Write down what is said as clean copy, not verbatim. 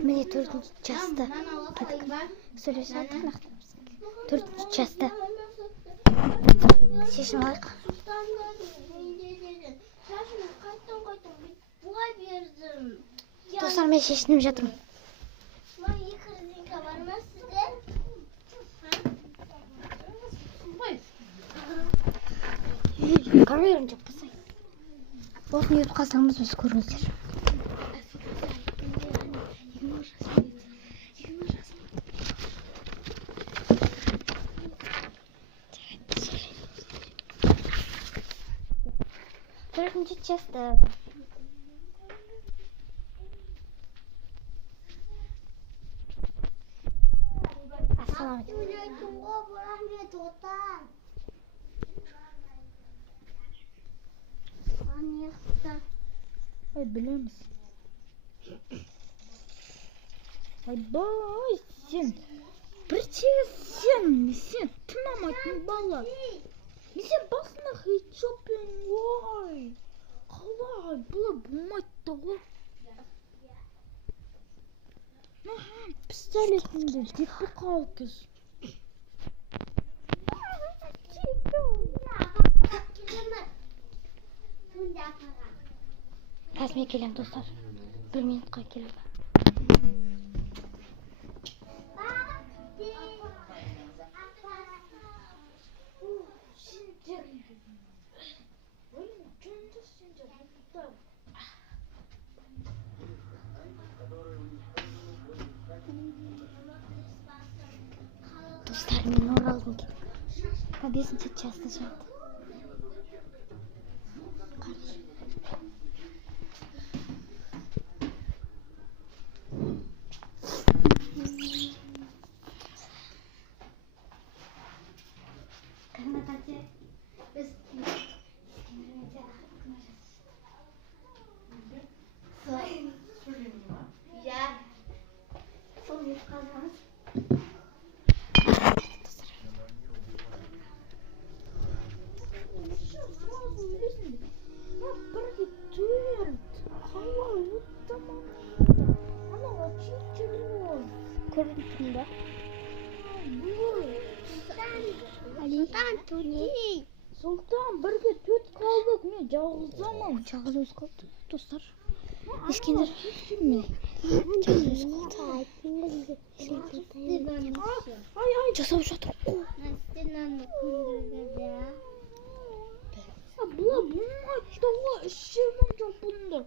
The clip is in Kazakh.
Mine 4. Частта. Söylesene. 4. Частта. Шешім алайық. Достар, мен шешініп жатырмын. Карьерін жоқ қысай. Осыны ютуб қалсаңыз өз көріңіздер. Төртінші частта. Ай, білеміз. Айбай, сен бір сен тынамайтын бала. Мен сен басына хиджаппен, ой. Қалай, бұлай болмайды да ғой. Пистолетіңді жетпей қал кез. Қазір мен келем, достар. 1 минутқа келем. Достар, мен оралдым келем. 5-ші частта жатты. Сұлтан, бірге 4 қалдық, мен жалғызамын. Жалғыз өз қалды, достар. Ескендер, жалғыз өз қалды. Ай, жасап жатыр. Бұла болмайды ғой, ішемін жоқ бұнды.